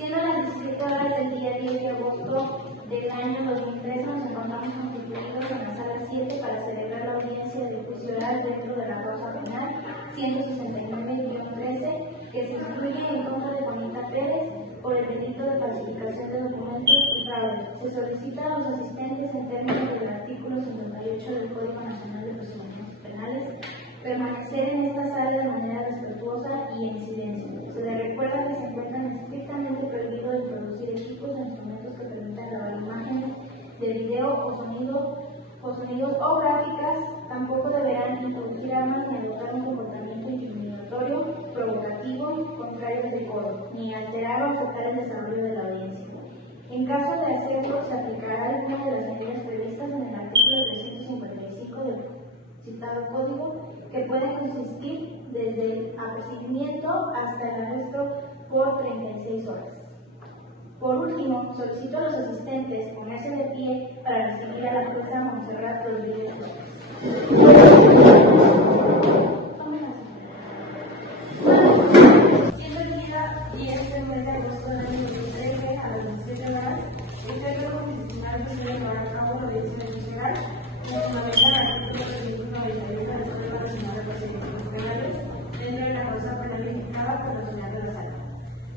Siendo las 17 horas del día 10 de agosto del año 2013, nos encontramos constituidos en la sala 7 para celebrar la audiencia del juicio oral dentro de la causa penal 169-13, que se instruye en contra de Juanita Pérez por el delito de falsificación de documentos y fraude. Se solicita a los asistentes, en términos del artículo 58 del Código Nacional de Procedimientos Penales, permanecer en esta sala de manera respetuosa y en silencio. Se les recuerda que se encuentran estrictamente prohibidos introducir equipos e instrumentos que permitan grabar imágenes de video o sonidos o gráficas. Tampoco deberán introducir armas ni adoptar un comportamiento intimidatorio, provocativo, contrario al decoro, ni alterar o afectar el desarrollo de la audiencia. En caso de hacerlo, se aplicará alguna de las medidas previstas en el artículo 355 del citado código, que puede consistir desde el apercibimiento hasta el arresto por 36 horas. Por último, solicito a los asistentes ponerse de pie para recibir a la jueza Montserrat Rodríguez López. Siendo el día 10 del mes de agosto del año 2013 a las 17 horas, el Pleno Constitucional decide llevar a cabo la audiencia judicial en fundamento al artículo 391 del Código Nacional de Procedimientos Penales dentro de la causa penal indicada por la señal de la sala.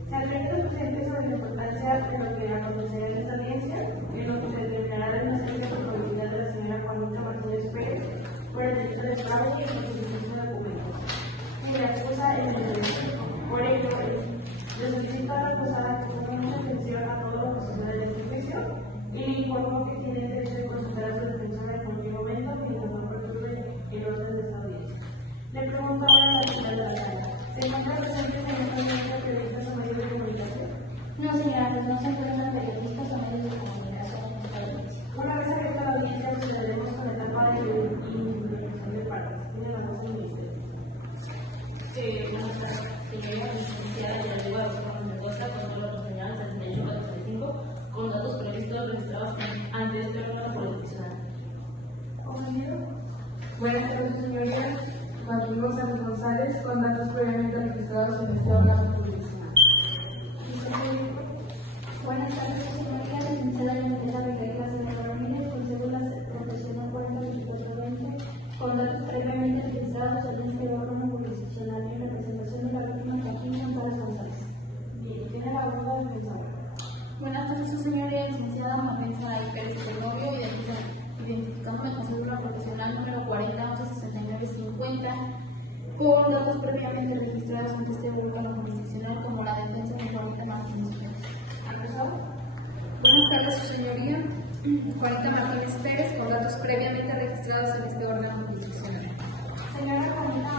Se advierte a los presentes sobre la importancia de lo que acontecerá en esta audiencia, en lo que se determinará de una serie de culpabilidad de la señora Juanita Martínez Pérez por el delito de fraude y falsificación de documentos, y la excusa en el derecho. Por ello, le solicito a la acusada que ponga mucha atención a todo lo que sucede en este juicio y le informo que tiene derecho de consultar a su defensora en cualquier momento mientras no perturbe el orden de esta audiencia. Le pregunto ahora a la señora de la sala, ¿se encuentra presente en esta audiencia periodistas o medios de comunicación? No, señora, pues no se encuentran periodistas o medios de comunicación en esta audiencia. Una vez abierta la audiencia, procederemos con la etapa de investigación de partes. Tiene la voz del ministerio. Buenas tardes, señoría licenciada de la Ley de Mendoza, con todos los señales del 68-45, con datos previstos registrados ante este órgano jurisdiccional. Buenas tardes, señoría. Martín González González, con datos previamente registrados en este órgano jurisdiccional. Buenas tardes, señoría. Licenciada Yolanda Becerra Ramírez, con cédula profesional 402420, con datos previamente registrados en este órgano jurisdiccional en representación de la víctima Joaquín González González. Bien, tiene la voz la defensora. Buenas tardes, su señoría licenciada Mapen Saray Pérez Tenorio, identificándome con cédula profesional número 40116950, con datos previamente registrados ante este órgano jurisdiccional como la defensa de Juanita Martínez Pérez. ¿Acusado? Buenas tardes, su señoría. Juanita Martínez Pérez, con datos previamente registrados en este órgano jurisdiccional. Señora Juanita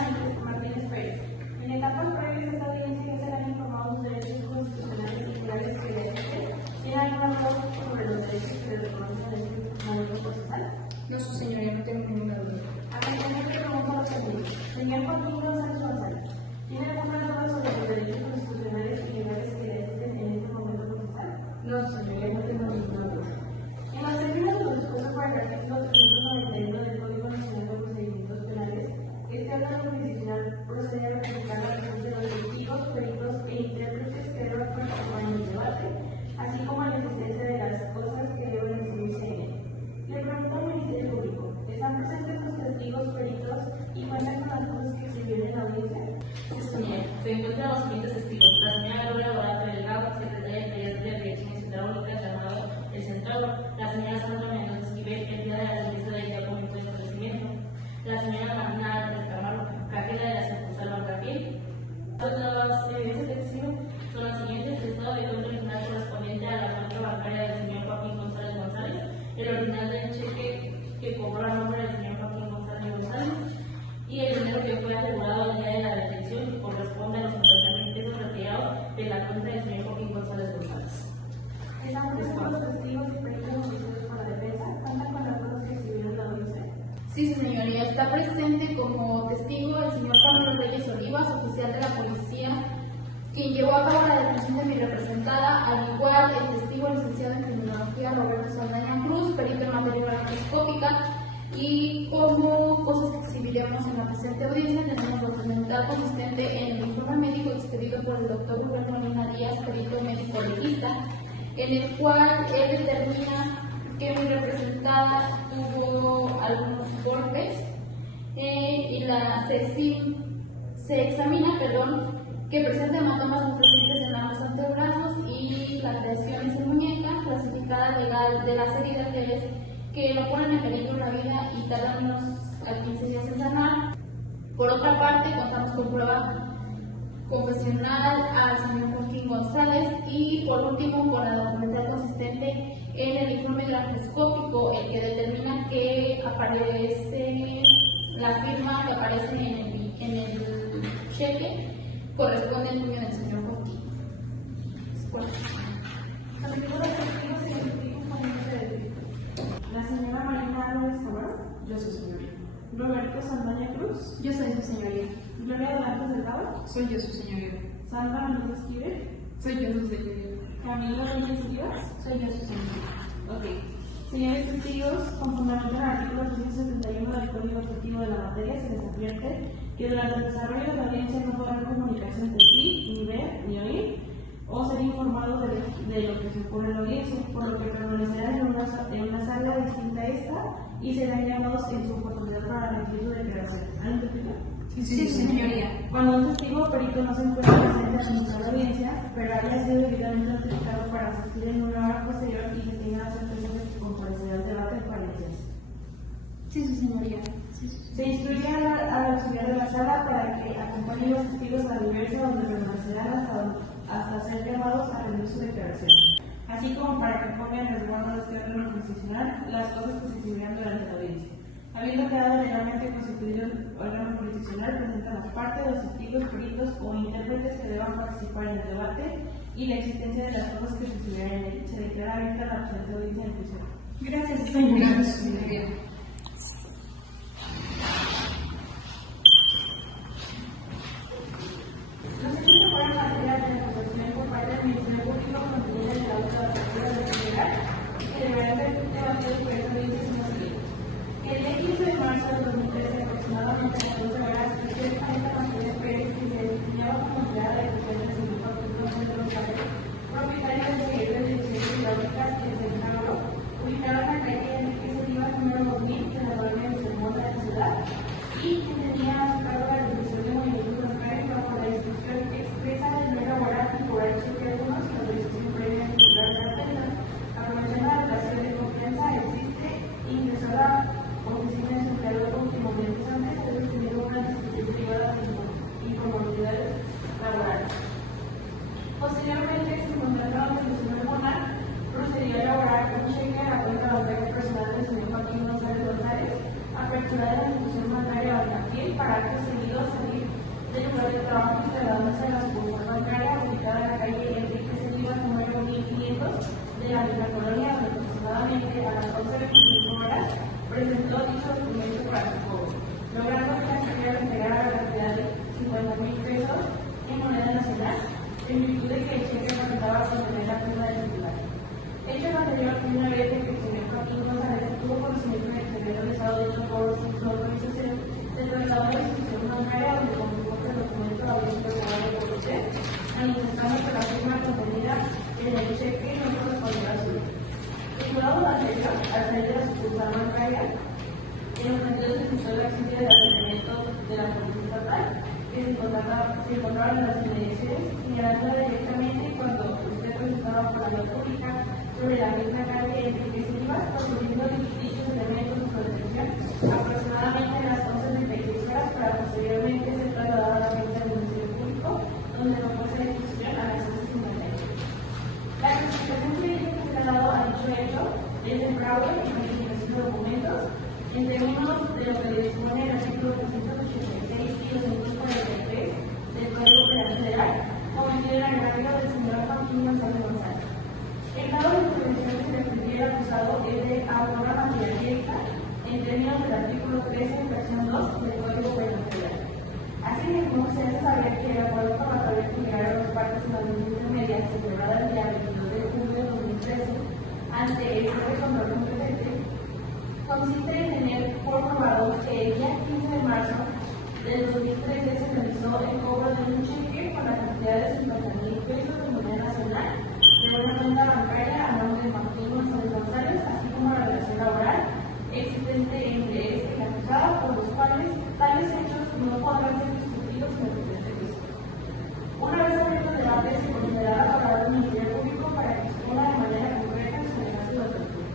Martínez Pérez, en etapas previas de esta audiencia ya serán informados los derechos constitucionales y legales que le ejercen. ¿Tiene alguna duda sobre los derechos que le reconocen en este momento procesal? No, su señoría, no tengo ninguna duda. A ver, ¿cómo te pregunto a los servicios? Señor Joaquín González González, ¿tiene alguna duda sobre los derechos constitucionales y legales que le ejercen en este momento procesal? No, su señoría, no tengo ninguna duda. En los términos de lo dispuesto por el artículo 391 del Código Nacional de Procedimientos Penales, este órgano jurisdiccional procede a ratificar la presencia de los testigos, peritos e intérpretes que deban participar en el debate, así como la existencia de las cosas que deben inscribirse en él. Le pregunto al Ministerio Público, ¿están presentes los testigos, peritos y cuentan con las cosas que se vieron en la audiencia? Sí, señoría. Se encuentran los siguientes testigos: la señora Gloria Barato Delgado, secretaria de Direcciones Hidráulicas, llamado El Centrador; la señora Sandra Mendoza Esquivel, entidad de la servicio de diálogo de establecimiento; la señora Marina Álvarez Camargo, cajera de la sucursal Bancafil. Otras evidencias de testigo son las siguientes: el estado de cuenta original correspondiente a la cuenta bancaria del señor Joaquín González González, el original del cheque que cobró a nombre del señor Joaquín González González, y el dinero que fue asegurado el día de la detención, que corresponde a los 50,000 pesos retirados de la cuenta del señor Joaquín González González. ¿Están presentes los testigos y peritos oficiales por la defensa? ¿Cuentan con las cosas que se vieron en la audiencia? Sí, su señoría. Está presente como testigo el señor Carlos Reyes Olivas, oficial de la policía, quien llevó a cabo la detención de mi representada, al igual el testigo licenciado en criminología Roberto Saldaña Cruz, perito en materia macroscópica, y como cosas que exhibiremos en la presente audiencia tenemos documental documental consistente en el informe médico expedido por el doctor Rubén Molina Díaz, perito médico legista, en el cual él determina que mi representada tuvo algunos golpes y se examina que presenta hematomas muy recientes en ambos antebrazos y laceraciones en muñeca, clasificada legal de las heridas leves que no ponen en peligro la vida y tardan unos a 15 días en sanar. Por otra parte, contamos con prueba confesional al señor Joaquín González y por último con la documental consistente en el informe grafoscópico, el que determina que aparece la firma que aparece en el cheque corresponde al puño del señor Joaquín. La figura de testigos se identifica con un nombre de delito. La señora Marina Álvarez Cabral. Yo soy señoría. Roberto Sandoña Cruz. Yo soy su señoría. Gloria Dorantes Delgado. Soy yo su señoría. Sandra Rodríguez Esquivel. Soy yo su señoría. Camilo Reyes Rivas. Soy yo su señoría. Ok. Señores testigos, con fundamento en el artículo 371 del Código Objetivo de la Materia, se les advierte que durante el desarrollo de la audiencia no podrá haber comunicación entre sí, ni ver, ni oír, o ser informados de lo que se ocurre en la audiencia, por lo que permanecerán en una sala distinta a esta y serán llamados en su oportunidad para rendir su declaración. ¿Han entendido? Sí, señoría. Cuando un testigo o perito no se encuentra presente en la audiencia, pero haya sido debidamente notificado para asistir en una hora posterior y se tenga la certeza de que comparecerá al debate para audiencia. Sí, su señoría. Se instruye al auxiliar de la sala para que acompañe a los testigos a la diversa donde permanecerán hasta ser llamados a rendir su declaración, así como para que pongan en resguardo de este órgano constitucional las cosas que se exhibirán durante la audiencia. Habiendo quedado legalmente constituido el órgano jurisdiccional, presentan las partes, los testigos, peritos o intérpretes que deban participar en el debate y la existencia de las cosas que se exhibirán en él. Se declara abierta la presente audiencia en juicio. Gracias, señoría. Gracias, señoría. No sé si se fuera materia de acusación por parte del Ministerio Público contenida en el auto de apertura de la general, que deberán ser debatidos por esta audiencia sin los siguientes. El día 15 de marzo de 2013, aproximadamente a las 12 horas, el juez Anita Martínez Pérez, que se desempeñaba como empleada de gestión del Instituto Arturo Centro González, propietaria del proyecto de divisiones hidráulicas que se encargó, ubicada en la calle Enrique Sedivas número 2000 de la colonia de Sermón de la ciudad, y que tenía a su cargo la realización de movimientos bancarios bajo la instrucción expresa del no elaborar y cobrar cheque algunos y autorización previa de titular de la pena. Aprovechando la relación de confianza existe, ingresó a la oficina de su empleador con quien momentos antes había tenido una discusión privada de incomodidades laborales. Posteriormente, sin contratar la autorización hormonal, procedió a elaborar un cheque a la cuenta bancaria personal del señor Joaquín González González, apertura de la institución bancaria mercantil para acto seguido salir del lugar de trabajo y trasladándose a la sucursal bancaria ubicada en la calle Enrique Sedivas número 1500 de la misma colonia, donde aproximadamente a las 11:25 horas presentó dicho documento para su cobro, logrando que la señora entregara la cantidad de 50,000 pesos en moneda nacional, en virtud de que el cheque resultaba contener la firma del titular. Hecho lo anterior, una vez que el señor Joaquín González tuvo conocimiento de que se había realizado dicho cobro sin su autorización, se trasladó a la institución bancaria donde confirmó que el documento había sido grabado por usted, manifestando que la firma contenida en el cheque no correspondía a su vida. Vinculado lo anterior, al salir de la sucursal bancaria, en los sentidos se citó la existencia de los elementos de la policía estatal que se encontraban en las inmediaciones, señalando directamente cuando usted presentaba por la vía pública sobre la misma calle Enrique Sedivas, procediendo dichos elementos de su detención aproximadamente a las 11:36 horas para posteriormente ser trasladada a la cuenta del Ministerio Público, donde no fuese la discusión a las 11:58. La clasificación jurídica que se ha dado a dicho hecho es el fraude y falsificación de documentos en términos de lo que dispone el artículo 386 y 243 del Código Penal Federal, cometido en el agravio del señor Joaquín González González. El grado de intervención que se le pide al acusado es de autora material directa en términos del artículo 13, fracción 2 del Código Penal Federal. Asimismo, se hace saber que el acuerdo probatorio que llegaron las partes en la audiencia intermedia celebrada el día 22 de julio de 2013 ante el juez de control competente consiste en tener por probado que el día 15 de marzo del 2013 se realizó el cobro de un cheque con la cantidad de 50.000 pesos de moneda nacional de una cuenta bancaria a nombre de Martín González González, así como la relación laboral existente entre este y la acusada, por los cuales tales hechos no podrán ser discutidos en el presente juicio. Una vez abierto el debate, se considerará la palabra del Ministerio Público para que exponga de manera concreta su caso de apertura.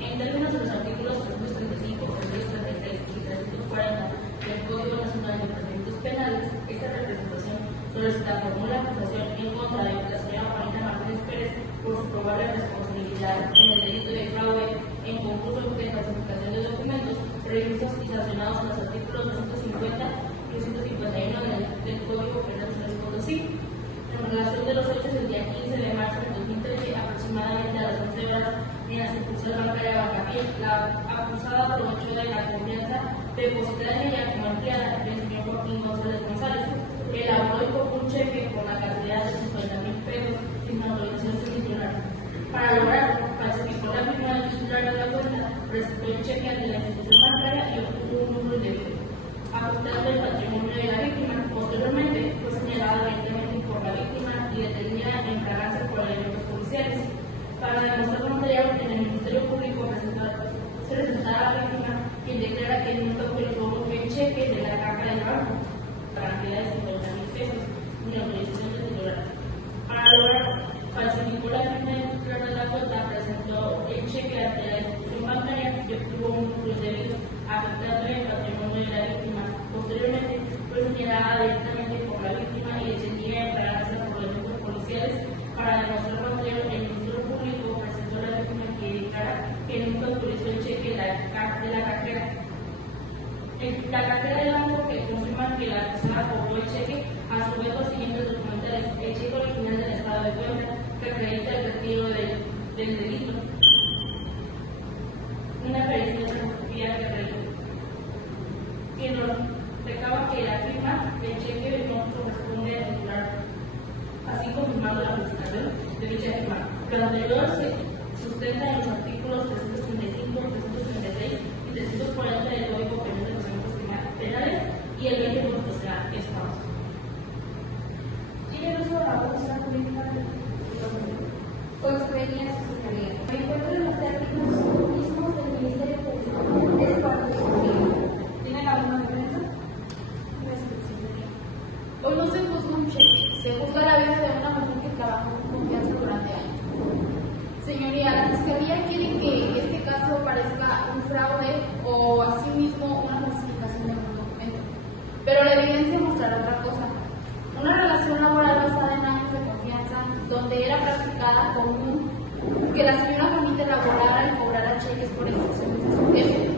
En términos de los artículos 335, 336 y 340 del Código Nacional de Procedimientos Penales, esta representación solicita formula acusación en contra de la señora Juanita Martínez Pérez por su probable responsabilidad en el delito de fraude en concurso de falsificación de documentos previstos y sancionados en los artículos 250 y 251 del Código Penal Nacional de Potosí. En relación de los hechos del día 15 de marzo de 2013, aproximadamente a las 11 horas, en la sucursal bancaria Bancafiel, la acusada aprovechó de la confianza depositada en ella como empleada del señor Joaquín González González, elaboró y cobró un cheque por la cantidad de 50.000 pesos sin autorización del titular. Para lograrlo, falsificó la firma del titular de la cuenta, presentó el cheque ante la institución bancaria y obtuvo un número indebido, afectando el patrimonio de la víctima. Posteriormente, fue señalada directamente por la víctima y detenida en flagrancia por elementos policiales. Para demostrar lo anterior, en el Ministerio Público se presentará a la víctima, quien declara que nunca utilizó el cheque de la caja del banco, la cantidad de 50.000 pesos, ni autorización del titular. Para lograrlo, falsificó la firma del titular de la cuenta, presentó el cheque ante la institución bancaria y obtuvo un número indebido, afectando el patrimonio de la víctima. Posteriormente, fue señalada directamente por la víctima y detenida en flagrancia por elementos policiales. Para demostrar lo anterior, el Ministerio Público presentó a la víctima que declara que nunca autorizó el cheque de la cartera. La cartera del banco que confirma que la acusada cobró el cheque, a su vez los siguientes documentales: el cheque original del estado de cuenta que acredita el retiro del delito, una pericia de fotografía que nos recaba que la firma del cheque no corresponde al titular, así confirmando la falsificación de dicha firma. Lo anterior se sustenta en los artículos 335, 336 y 340 del Código Penal de Procedimientos Penales y el 20 será falso. ¿Tiene uso de la voz jurídica de Consueña su señoría. Me encuentro en los términos mismos del Ministerio Público. Es parte de ¿Tiene alguna defensa? Hoy no se juzga un cheque, se juzga la vida de una mujer que trabajó con confianza durante años. Señoría, la Fiscalía quiere que este caso parezca un fraude o asimismo una falsificación de un documento, pero la evidencia mostrará otra cosa. Una relación laboral basada en años de confianza, donde era practicada común que la señora Juanita elaborara y cobrara cheques por instrucciones de su jefe.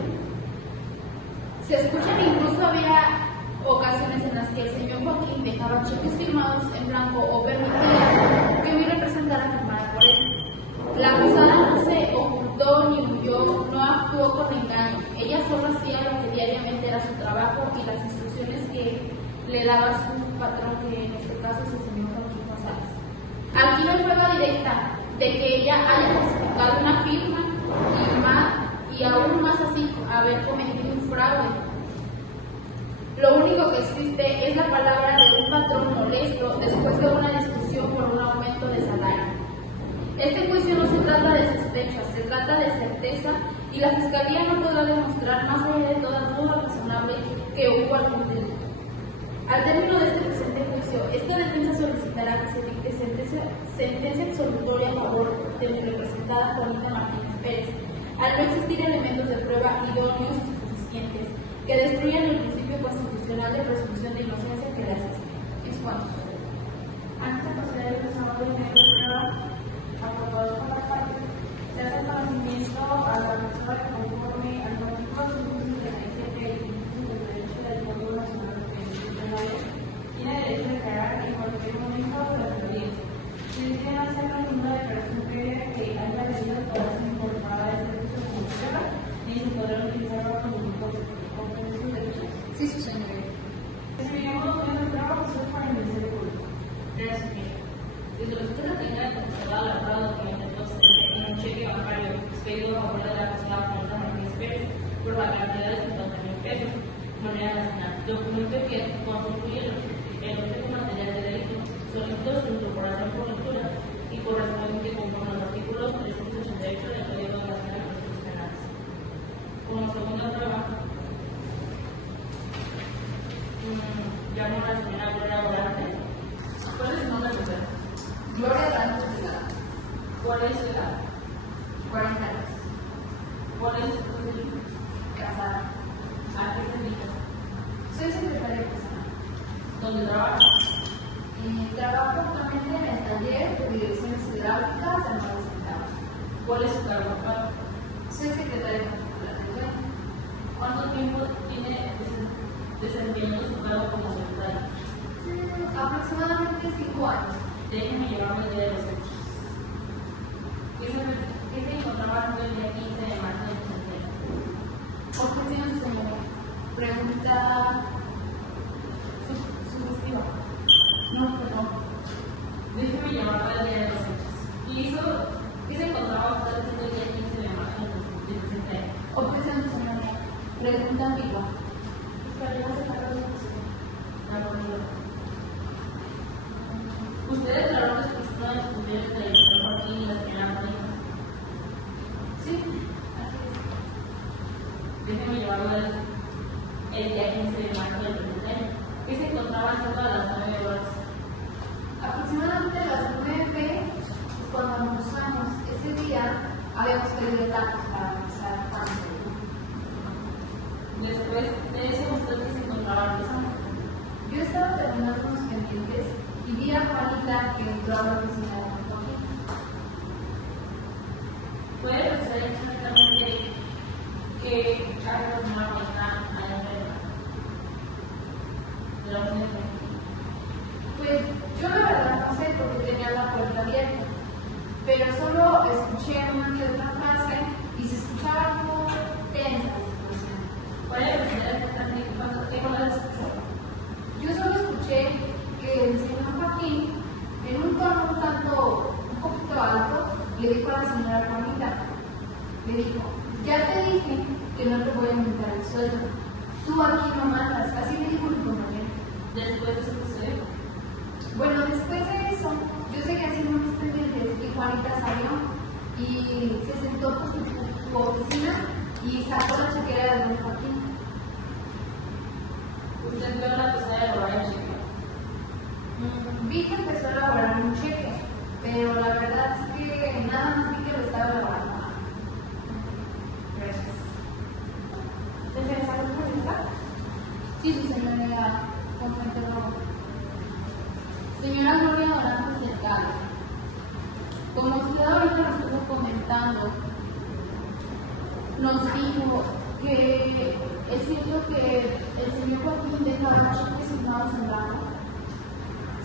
Se escucha que incluso había ocasiones en las que el señor Joaquín dejaba cheques firmados en blanco o permitía que mi representara firmara por él. La acusada no se ocultó ni huyó, no actuó con engaño. Ella solo hacía lo que diariamente era su trabajo y las instrucciones que le daba su patrón, que en este caso es el señor Joaquín González. Aquí no hay prueba directa de que ella haya falsificado una firma y aún más así haber cometido un fraude. Lo único que existe es la palabra de un patrón molesto después de una discusión por un aumento de salario. Este juicio no se trata de sospechas, se trata de certeza y la Fiscalía no podrá demostrar más allá de toda duda razonable que hubo algún delito. Al término de este presente juicio, esta defensa solicitará que se dicte sentencia absolutoria a favor de la representada Juanita Martínez Pérez, al no existir elementos de prueba idóneos y suficientes que destruyan el principio constitucional de presunción de inocencia que la asiste. Es cuanto. Antes de proceder al desarrollo de la prueba aprobado por las partes, se hace conocimiento a la persona que conforme al artículo 177 y 178 del Código Nacional de Procedimientos Penales tiene derecho a declarar en cualquier momento de la audiencia. Si deciden hacer ninguna declaración previa que haya debido tomarse informada del servicio como prueba, ni se podrá utilizar como compromiso de derechos. Sí, su señoría. Recibiremos documentos de prueba usados para el Ministerio Público. Gracias, señor. Desde los hechos de tenga conservado la prueba documental procedente en un cheque bancario expedido a favor de la acusada Juanita Martínez Pérez por la cantidad de 50.000 pesos, manera nacional. Documento que constituye el objeto material de delito, solicito su incorporación por lectura y correspondiente conforme a los artículos 388 del Código Nacional de Procedimientos Penales. Como segunda prueba, llamo a la señora Gloria Volante. ¿Cuál es su nombre completo? Gloria Ramos Delgado, ¿Cuál es su edad? 40 años, ¿Cuál es su posición? casada. ¿A qué se dedica? Soy secretaria personal. ¿Dónde trabaja? Trabajo actualmente en el taller de direcciones hidráulicas del Nuevo Centavo. ¿Cuál es su cargo actual? Soy secretaria particular del dueño. ¿Cuánto tiempo tiene desempeñando su cargo como secretaria? Aproximadamente 5 años. Déjenme llevarme el día de los hechos. ¿Qué se encontraba el día 15 de marzo del 60? Objeción, su señoría. Pregunta sugestiva. No, perdón. Déjenme llevarme el día de los hechos. ¿Qué se encontraba usted haciendo el día 15 de marzo del 60? Objeción, su señoría. Pregunta ambigua. ¿Usted declaró que escuchó una de sus funciones de director Joaquín y la señora Mónica? Sí, así Déjenme llevarme el día 15 de marzo del 30. ¿Qué se encontraba haciendo a las 9 horas? es. Aproximadamente a las 9 cuando almorzamos. Ese día habíamos pedido tacos para almorzar antes. Después de eso, ¿usted qué se encontraba empezando? Yo estaba terminando unos pendientes y vi a Juanita que entró a la oficina de Juan Joaquín. ¿Puede usted exactamente que Carlos no está allá afuera de la oficina? Pues yo la verdad no sé porque tenía la puerta abierta, pero solo escuché una que otra frase y se escuchaba algo tensa la situación. ¿Puede usted exactamente qué palabras escuchó? Yo solo escuché que el señor Joaquín, en un tono un tanto un poquito alto, le dijo a la señora Juanita, le dijo, ya te dije que no te voy a aumentar el sueldo, tú aquí no mandas, así me dijo mi compañero. Después de eso, usted, Bueno, después de eso, yo seguí haciendo mis pendientes y Juanita salió y se sentó por su oficina y sacó la chequera de don Joaquín. usted vio la pesada de robar el cheque. Vi que empezó a elaborar un cheque, pero la verdad es que nada más vi que lo estaba elaborando. Gracias. ¿Defensa pública? Sí, su señoría. Confronto. Señora Gloria Dorantes Delgado, como usted ahorita nos estuvo comentando, nos dijo que es cierto que el señor Joaquín declaró cheques firmados en blanco.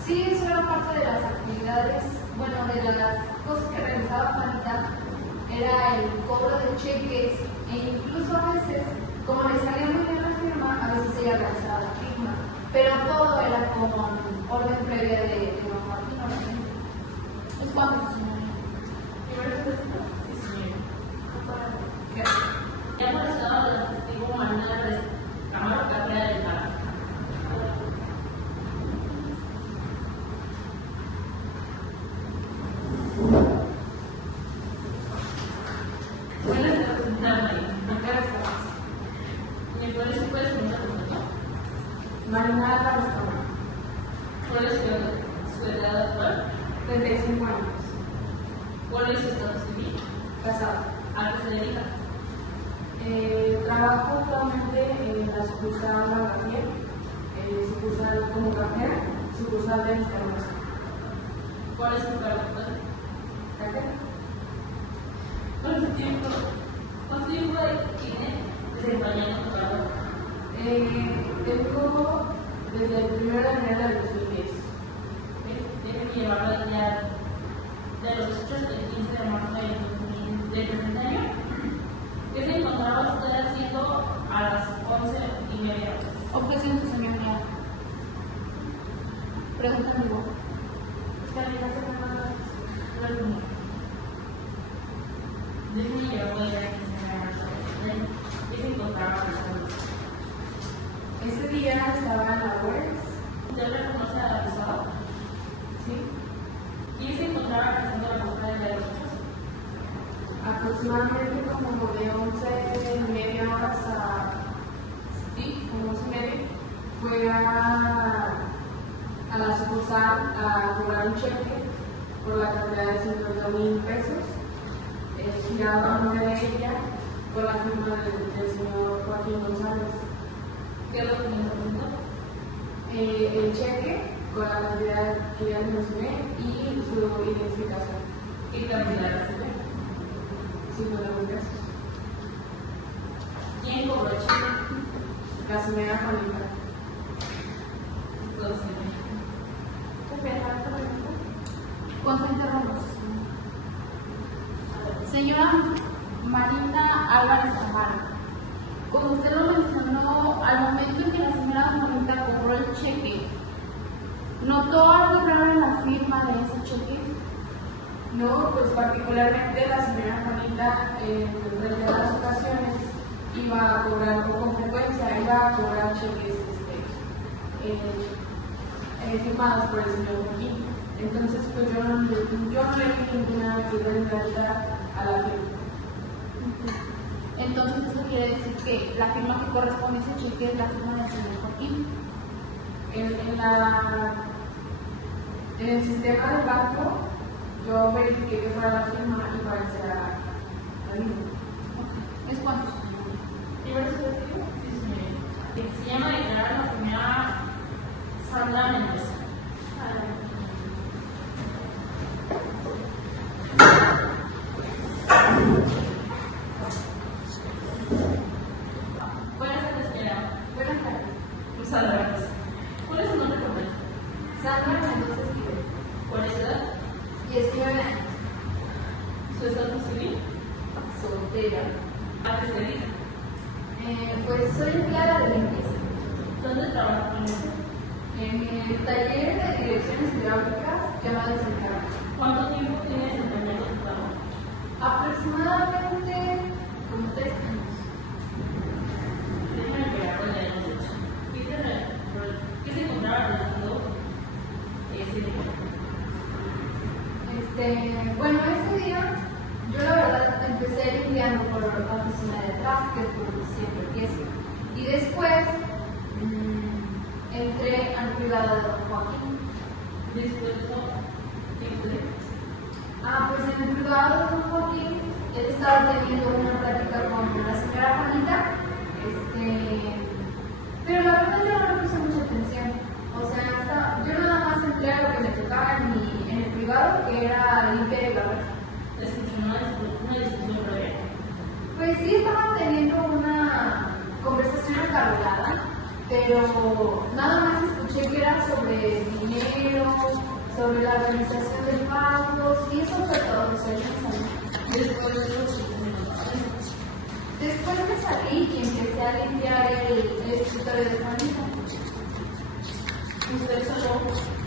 Sí, eso era parte de las actividades, bueno, de las cosas que realizaba Juanita, era el cobro de cheques e incluso a veces, como le salía muy bien la firma, a veces ella realizaba la firma, pero todo era con orden previa de don Joaquín. ¿Es cuánto, su señoría? Sí, señor. Gracias. Ya por estado del testigo Manuel de Cámara Carrera del Mar. Buenas tardes, señora María. Acá estamos. ¿Me puedes preguntar por qué? Marina Ramos ¿Cuál es su edad actual? 35 años, ¿Cuál es su estado civil? casada. ¿A qué se dedica? Trabajo actualmente en la sucursal La García, sucursal como cajera, sucursal de Vista Hermosa. ¿Cuál es su cargo actual? ¿Cajera? ¿Cuánto tiempo tiene desempeñando su cargo? Tengo desde el 1 de enero del 2010. Déjenme llevarlo al día de los hechos del 15 de marzo del presente año. ¿Qué se encontraba usted haciendo a las 11:30? Objeción, su señoría. Pregunta ambigua. Déjenme llevarlo al día del 15 de marzo. ¿Qué se encontraba haciendo? aproximadamente como de 11:30 horas sí, como 11:30, fue a la sucursal a cobrar un cheque por la cantidad de 50,000 pesos, girado a nombre de ella por la firma del señor Joaquín González. ¿Qué documento presentó? El cheque con la cantidad que ya les mencioné y su identificación. ¿Qué cantidad recibió? 50,000 pesos. ¿Quién cobró el cheque? La señora Juanita. Entonces, Consciente Ramos. Señora Marina Álvarez Amaro, como usted lo mencionó, al momento en que la señora Juanita cobró el cheque, ¿notó algo raro en la firma de ese cheque? No, pues particularmente la señora Juanita en reiteradas ocasiones iba a cobrar, o con frecuencia iba a cobrar cheques firmados por el señor Joaquín. Entonces, pues yo no le vi ninguna irregularidad a la firma. Entonces eso quiere decir que la firma que corresponde a ese cheque es la firma del señor Joaquín. En el sistema del banco, yo verifiqué que fuera la firma y parece la misma. ¿Es cuánto? ¿primero se recibió? Sí, señorita. Se llama declarar a la señora Sandra Mendoza. Buenas tardes, señora. Buenas tardes. Sandra Mendoza. ¿Cuál es su nombre completo? Sandra Mendoza Esquivel. ¿Cuál es su edad? 19 años. ¿Su estado civil? Soltera. ¿A qué se dedica? Pues soy empleada de limpieza. ¿Dónde trabaja con usted? En el taller de direcciones hidráulicas llamado El Central. ¿Cuánto tiempo tiene desempeñando su trabajo? Aproximadamente como 3 años. Déjame pegar con la denuncia. ¿Qué se encontraba realizando ese día? Bueno, ese día yo la verdad empecé limpiando por la oficina de atrás, que es por donde siempre empiezo. Y después entré al privado de don Joaquín. Después de eso, ¿qué hizo? Pues en el privado de don Joaquín, él estaba teniendo una plática con la señora Juanita, pero la verdad yo no le puse mucha atención. O sea, yo nada más entré a lo que me tocaba en el privado, que era limpiar y barrer. Escuché una discusión previa. Pues sí, estaban teniendo una conversación acalorada, pero nada más escuché que era sobre dinero, sobre la organización de pagos, y eso fue todo. O sea, yo no sabía. Después de eso, Después me salí y empecé a limpiar el escritorio de Juanita. usted solo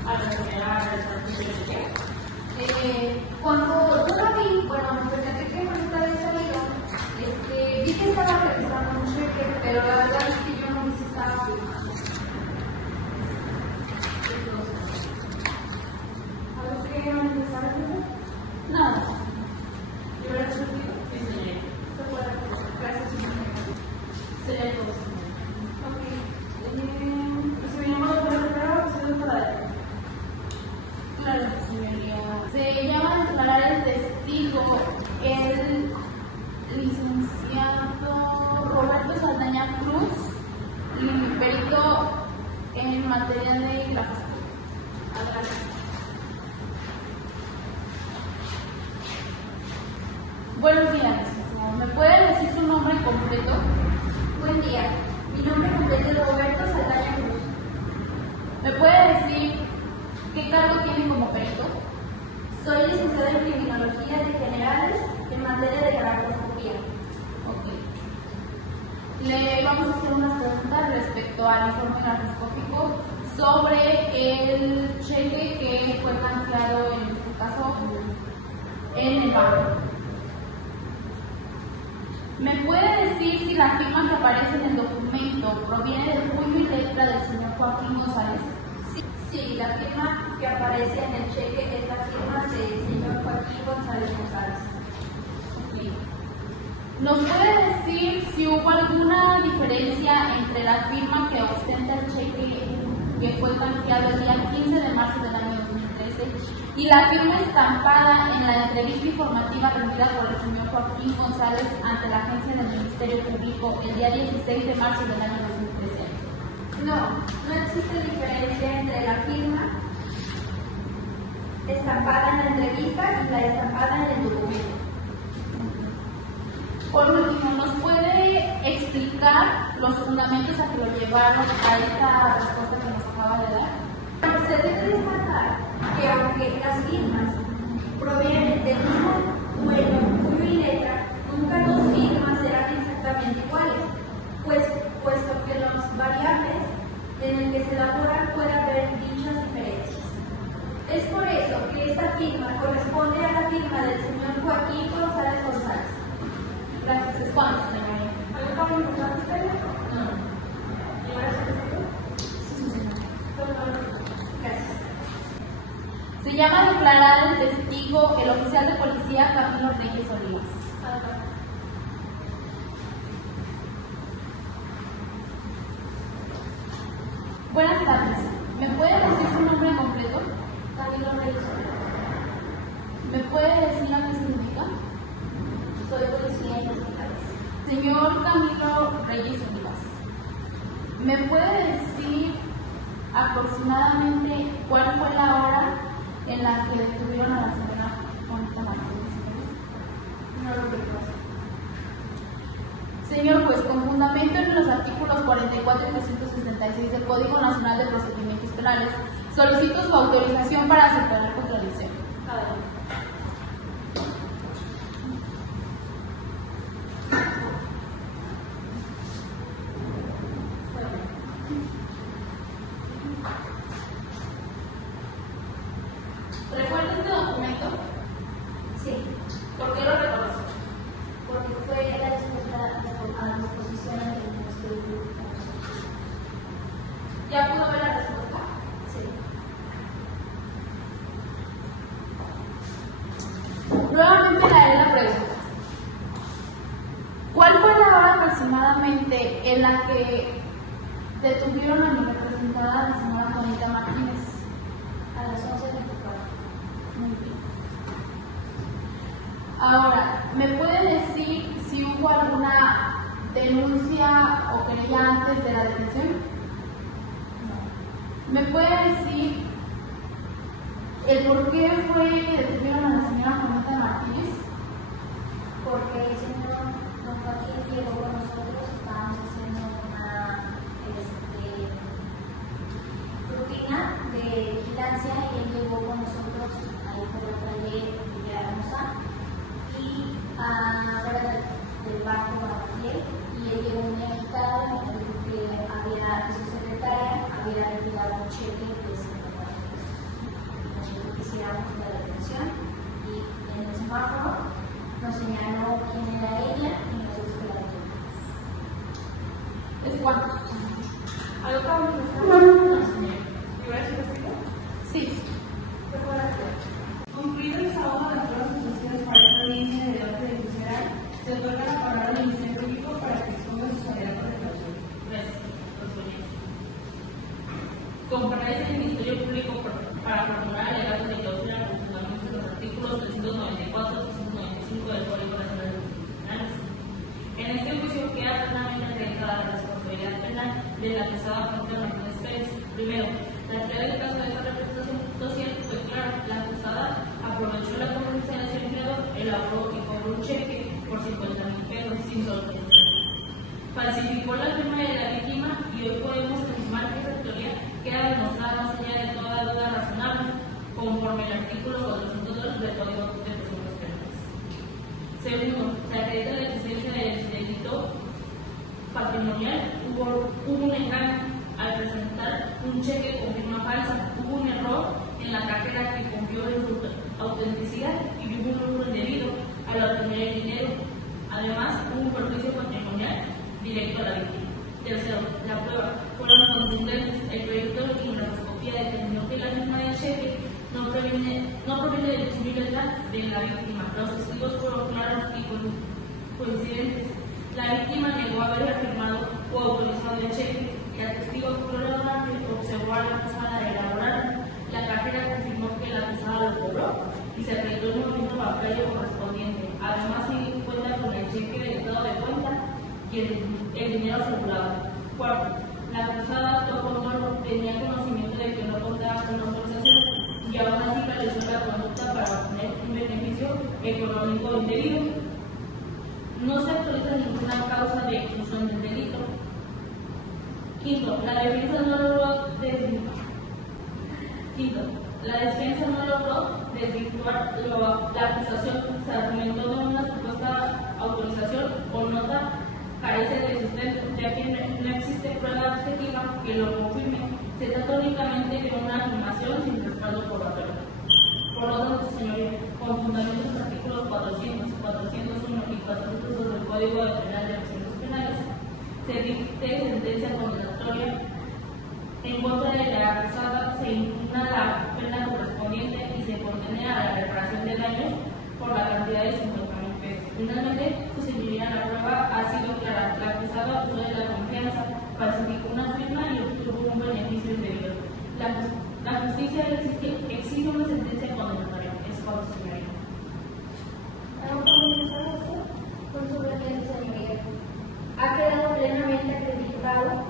a la señora Cuando yo la vi, bueno, me percaté que Juanita había salido, vi que estaba revisando un cheque, pero la verdad es que yo no vi si estaba firmando. ¿Algo que manifestar? Nada. ¿Yo era sufrido? Sí, señorita. Gracias, señora. Sería todo. Se me llama la primera opción para Claro, señoría. Se llama a declarar el testigo el licenciado Roberto Saldaña Cruz, perito en materia de grafismo. Adelante. Buenos días, licenciado. ¿Me puede decir su nombre completo? Buen día, mi nombre completo es Roberto Saldaña Cruz. ¿Me puede decir qué cargo tiene como perito? Soy licenciada en Criminología de Generales en materia de grafoscopía. Ok. Le vamos a hacer unas preguntas respecto al informe grafoscópico sobre el cheque que fue canjeado en este caso en el banco. ¿Me puede decir si la firma que aparece en el documento proviene del puño y letra del señor Joaquín González? Sí, la firma que aparece en el cheque es la firma del señor Joaquín González González. Ok. ¿Nos puede decir si hubo alguna diferencia entre la firma que ostenta el cheque que fue canjeado el día 15 de marzo del año 2013 y la firma estampada en la entrevista informativa rendida por el señor Joaquín González ante la agencia del Ministerio Público el día 16 de marzo del año 2013? No existe diferencia entre la firma estampada en la entrevista y la estampada en el documento. Por último, ¿nos puede explicar los fundamentos a que lo llevaron a esta respuesta que nos acaba de dar? Se debe destacar que aunque las firmas provienen del mismo dueño, puño y letra, nunca dos firmas serán exactamente iguales, puesto que los variables en el que se elaboran puede haber dichas diferencias. Es por eso que esta firma corresponde a la firma del señor Joaquín González González. Gracias. ¿Es cuánto, señoría? ¿Algo para preguntar usted? No. Gracias. Se llama a declarar el testigo el oficial de policía Camilo Reyes Olivas. Buenas tardes. ¿Me puede decir su nombre completo? Camilo Reyes Olivas. ¿Me puede decir a qué se dedica? Soy policía investigador. Señor Camilo Reyes Olivas, ¿me puede decir aproximadamente cuál fue la hora en la que detuvieron a la señora Juanita Martínez? No lo recuerdo. Señor juez, con fundamento en los artículos 44 y 366 del Código Nacional de Procedimientos Penales, solicito su autorización para aceptar la contradicción. Adelante. ¿Recuerda este documento? Sí, ¿Por qué lo reconoce? porque fue la respuesta a la disposición del Ministerio Público. ¿Ya pudo ver la respuesta? Sí. Nuevamente le haré la pregunta. ¿Cuál fue la hora aproximadamente en la que detuvieron a mi representada, la señora Juanita Martínez? A las 11:24. Muy bien. Ahora, ¿me puede decir si hubo alguna denuncia o querella antes de la detención? No. ¿Me puede decir el por qué fue que detuvieron a la señora Juanita Martínez? Porque el señor Don Joaquín llegó con nosotros, estábamos haciendo una rutina de vigilancia y él llegó con nosotros ahí por la calle Villahermosa y fuera del barco Guadalupe y él llegó muy agitado y me dijo que su secretaria había retirado un cheque de 50 pesos. Nosotros quisiéramos la detención y en el semáforo nos señaló quién era ella y nosotros que la detenimos. ¿Es cuánto? ¿Algo para preguntar? No, señor. ¿Liberas testigo? Sí. Concluido el sábado las pruebas sucesivas para esta audiencia de debate de judicial, se otorga la palabra al Ministerio Público para que exponga sus alegatos de clausura. Gracias, profesor. Comparece el Ministerio Público para formular alegatos de clausura con fundamentos en los artículos 394 y 395 del Código Nacional de Procedimientos Penales. En este juicio queda plenamente acreditada la responsabilidad penal de la acusada Juanita Martínez Pérez. Primero, la clave del caso de esta representación social fue clara. La acusada aprovechó la confianza de ese empleador, elaboró y cobró un cheque por 50,000 pesos sin su autorización. Falsificó la firma de la víctima y hoy podemos confirmar que esa teoría queda demostrada más allá de toda duda razonable, conforme el artículo 402 del Código de Procedimientos Penales. Segundo, se acredita la existencia del delito patrimonial. Hubo un engaño al presentar un cheque con firma falsa, hubo un error en la cajera que confió en su autenticidad y hubo un uso indebido al obtener el dinero. Además, hubo un perjuicio patrimonial directo a la víctima. Tercero, la prueba fueron contundentes. El proyecto de quimoscopía determinó que la firma del cheque no proviene del puño y letra de la víctima. Los testigos fueron claros y coincidentes. La víctima negó haber firmado o autorizado el cheque y el testigo Florida observó a la acusada de elaborar. La cartera confirmó que la acusada lo cobró y se realizó el movimiento bancario correspondiente. Además, se dio cuenta con el cheque del estado de cuenta y el dinero circulado. Cuarto, la acusada tenía conocimiento de que no contaba con autorización y aún así realizó la conducta para obtener un beneficio económico indebido. No se autoriza ninguna causa de exclusión del delito. Quinto, la defensa no logró desvirtuar la acusación. Se argumentó de una supuesta autorización o nota carece de sustento, ya que no existe prueba objetiva que lo confirme. Se trata únicamente de una afirmación sin respaldo probatorio. Por lo tanto, señoría, con fundamento en los artículos 400, 401 y 402 del Código Penal de Procedimientos Penales, se dicte sentencia condenatoria en contra de la acusada, se impugna la pena correspondiente y se condena a la reparación de daños por la cantidad de 50.000 pesos. Finalmente, su señoría, la prueba ha sido clara. La acusada usó de la confianza, falsificó una firma y obtuvo un beneficio indebido. La justicia exige una sentencia condenatoria. Es todo, señoría. Con su referencia, señoría, ha quedado plenamente acreditado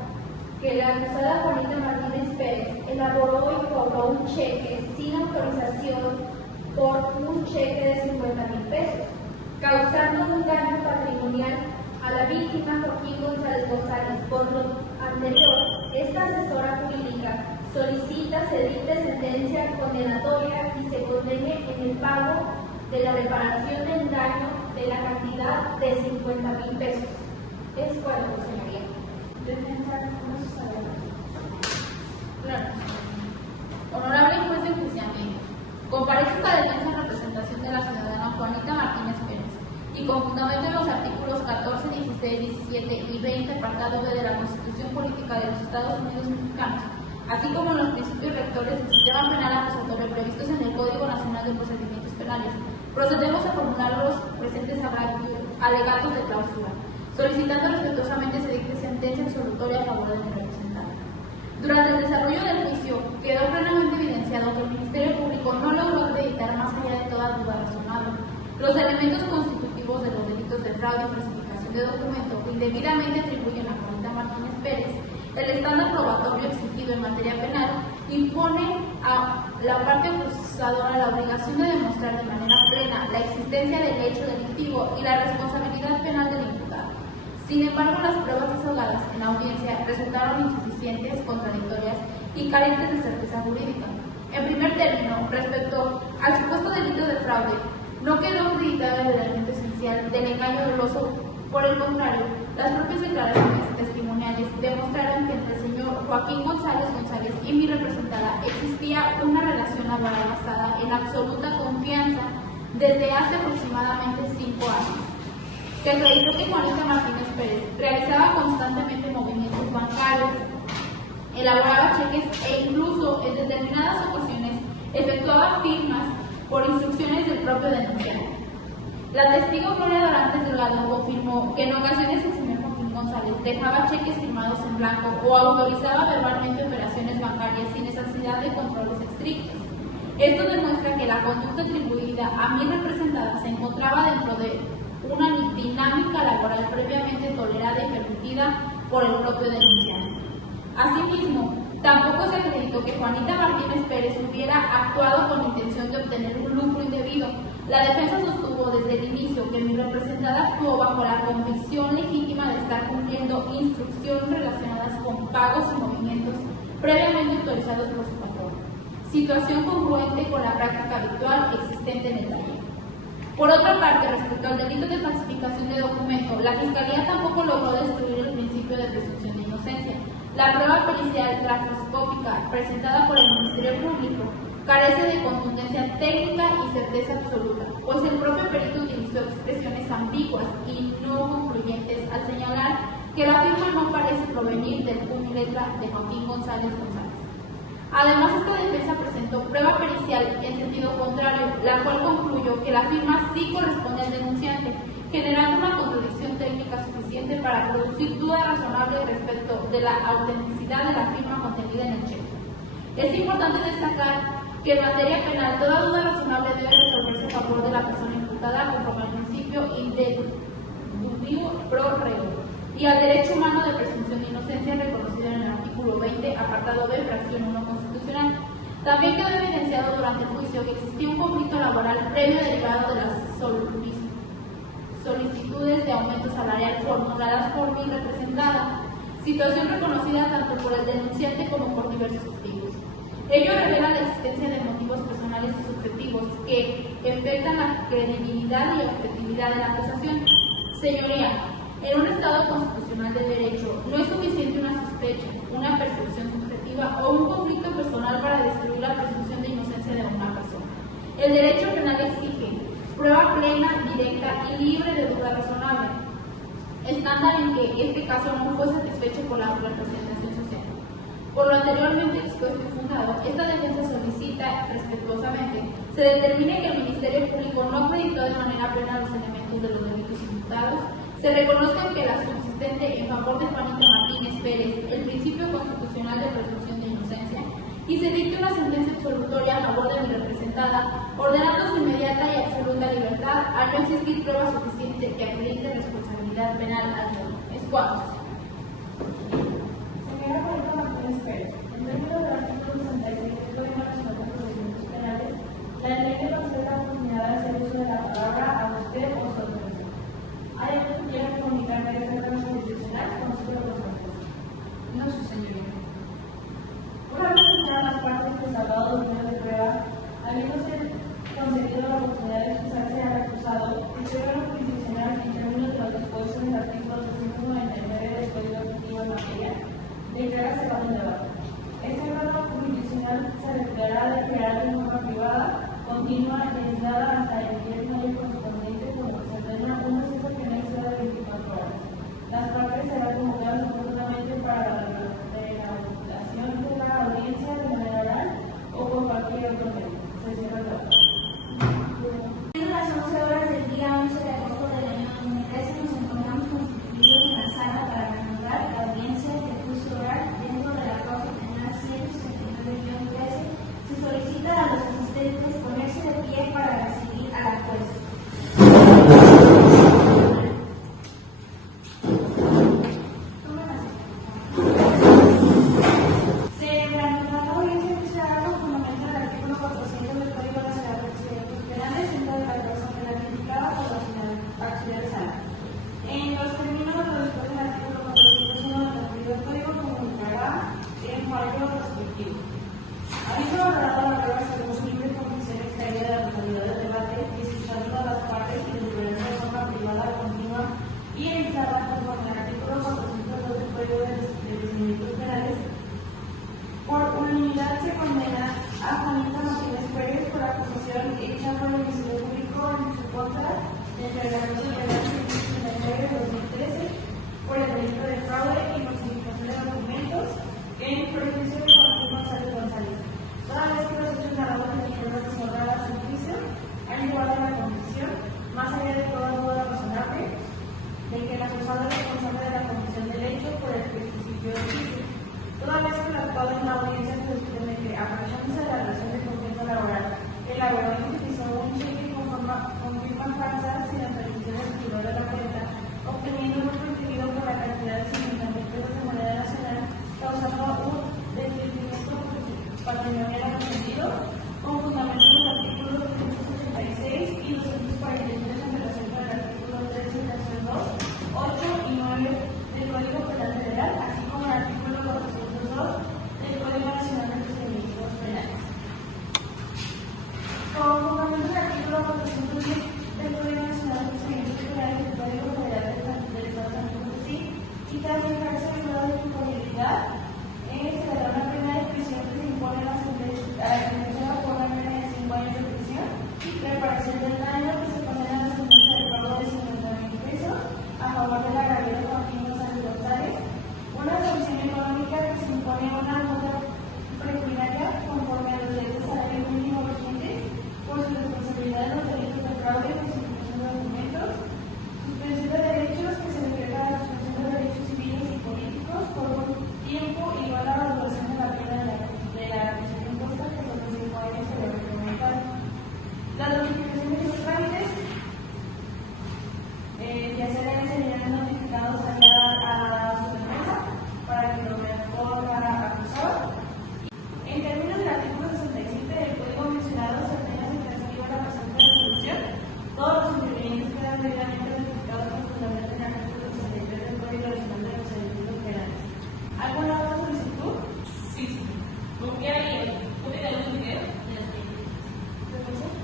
que la acusada Juanita Martínez Pérez elaboró y cobró un cheque sin autorización por un cheque de 50.000 pesos, causando un daño patrimonial a la víctima Joaquín González González. Por lo anterior, esta asesora jurídica solicita se dicte sentencia condenatoria y se condene en el pago de la reparación del daño de la cantidad de 50.000 pesos. Es cuanto, señoría. Defensa, ¿cómo se sabe? Claro. Honorable juez de enjuiciamiento, comparezco a defensa en representación de la ciudadana Juanita Martínez Pérez y con fundamento en los artículos 14, 16, 17 y 20, apartado B de la Constitución Política de los Estados Unidos Mexicanos, así como en los principios rectores del sistema penal acusatorio previstos en el Código Nacional de Procedimientos Penales, procedemos a formular los presentes alegatos de clausura, solicitando respetuosamente se dicte sentencia absolutoria a favor de mi representante. Durante el desarrollo del juicio, quedó plenamente evidenciado que el Ministerio Público no logró acreditar, más allá de toda duda razonable, los elementos constitutivos de los delitos de fraude y falsificación de documento que indebidamente atribuyen a Juanita Martínez Pérez. El estándar probatorio exigido en materia penal impone a la parte acusadora la obligación de demostrar de manera plena la existencia del hecho delictivo y la responsabilidad penal del imputado. Sin embargo, las pruebas desahogadas en la audiencia resultaron insuficientes, contradictorias y carentes de certeza jurídica. En primer término, respecto al supuesto delito de fraude, no quedó acreditado el elemento esencial del engaño doloso. Por el contrario, las propias declaraciones testimoniales demostraron que entre el señor Joaquín González González y mi representada existía una relación laboral basada en absoluta confianza desde hace aproximadamente 5 años. Se acreditó que Juanita Martínez Pérez realizaba constantemente movimientos bancarios, elaboraba cheques e incluso en determinadas ocasiones efectuaba firmas por instrucciones del propio denunciante. La testigo Gloria Dorantes Delgado confirmó que en ocasiones el señor Joaquín González dejaba cheques firmados en blanco o autorizaba verbalmente operaciones bancarias sin necesidad de controles estrictos. Esto demuestra que la conducta atribuida a mi representada se encontraba dentro de una dinámica laboral previamente tolerada y permitida por el propio denunciante. Asimismo, tampoco se acreditó que Juanita Martínez Pérez hubiera actuado con intención de obtener un lucro indebido. La defensa sostuvo desde el inicio que mi representada actuó bajo la convicción legítima de estar cumpliendo instrucciones relacionadas con pagos y movimientos previamente autorizados por su patrón, situación congruente con la práctica habitual existente en el taller. Por otra parte, respecto al delito de falsificación de documento, la Fiscalía tampoco logró destruir el principio de presunción de inocencia. La prueba pericial grafoscópica presentada por el Ministerio Público carece de contundencia técnica y certeza absoluta, pues el propio perito utilizó expresiones ambiguas y no concluyentes al señalar que la firma no parece provenir del puño y letra de Joaquín González González. Además, esta defensa presentó prueba pericial en sentido contrario, la cual concluyó que la firma sí corresponde al denunciante, generando una contradicción suficiente para producir duda razonable respecto de la autenticidad de la firma contenida en el cheque. Es importante destacar que en materia penal toda duda razonable debe resolverse a favor de la persona imputada conforme al principio indubio pro reo y al derecho humano de presunción de inocencia reconocido en el artículo 20, apartado B, fracción 1 constitucional. También quedó evidenciado durante el juicio que existía un conflicto laboral previo derivado de las solicitudes de aumento salarial formuladas por mi representada, situación reconocida tanto por el denunciante como por diversos testigos. Ello revela la existencia de motivos personales y subjetivos que afectan la credibilidad y objetividad de la acusación. Señoría, en un Estado constitucional de derecho no es suficiente una sospecha, una percepción subjetiva o un conflicto personal para destruir la presunción de inocencia de una persona. El derecho penal exige prueba plena, directa y libre de duda razonable, estándar en que este caso no fue satisfecho por la representación social. Por lo anteriormente expuesto y fundado, esta defensa solicita respetuosamente se determine que el Ministerio Público no acreditó de manera plena los elementos de los delitos imputados, se reconozca que la subsistente en favor de Juanita Martínez Pérez el principio constitucional de presunción de inocencia y se dicte una sentencia absolutoria a favor de mi representada, ordenando su inmediata y absoluta libertad al no existir prueba suficiente que acredite responsabilidad penal alguna. Es cuanto. Señora Juanita Martínez Pérez, en términos del artículo 66 del Código Nacional de Procedimientos Penales, la ley le concede la oportunidad de hacer uso de la palabra a usted o su autorización. ¿Hay algo que quiera comunicarme de este órgano jurisdiccional con su representante? No, su señoría. Una vez señaladas las partes que salvado de medios de prueba, habiéndose concedido la oportunidad de expresarse al acusado, el órgano jurisdiccional en términos de los dispuestos en el artículo 399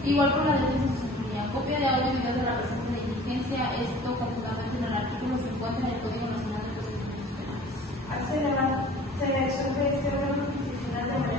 Igual por la defensa de su señoría. Copia de audio y video de la presente diligencia, esto con fundamento en el artículo 50 del Código Nacional de Procedimientos Penales. Se le exhorta este órgano jurisdiccional de manera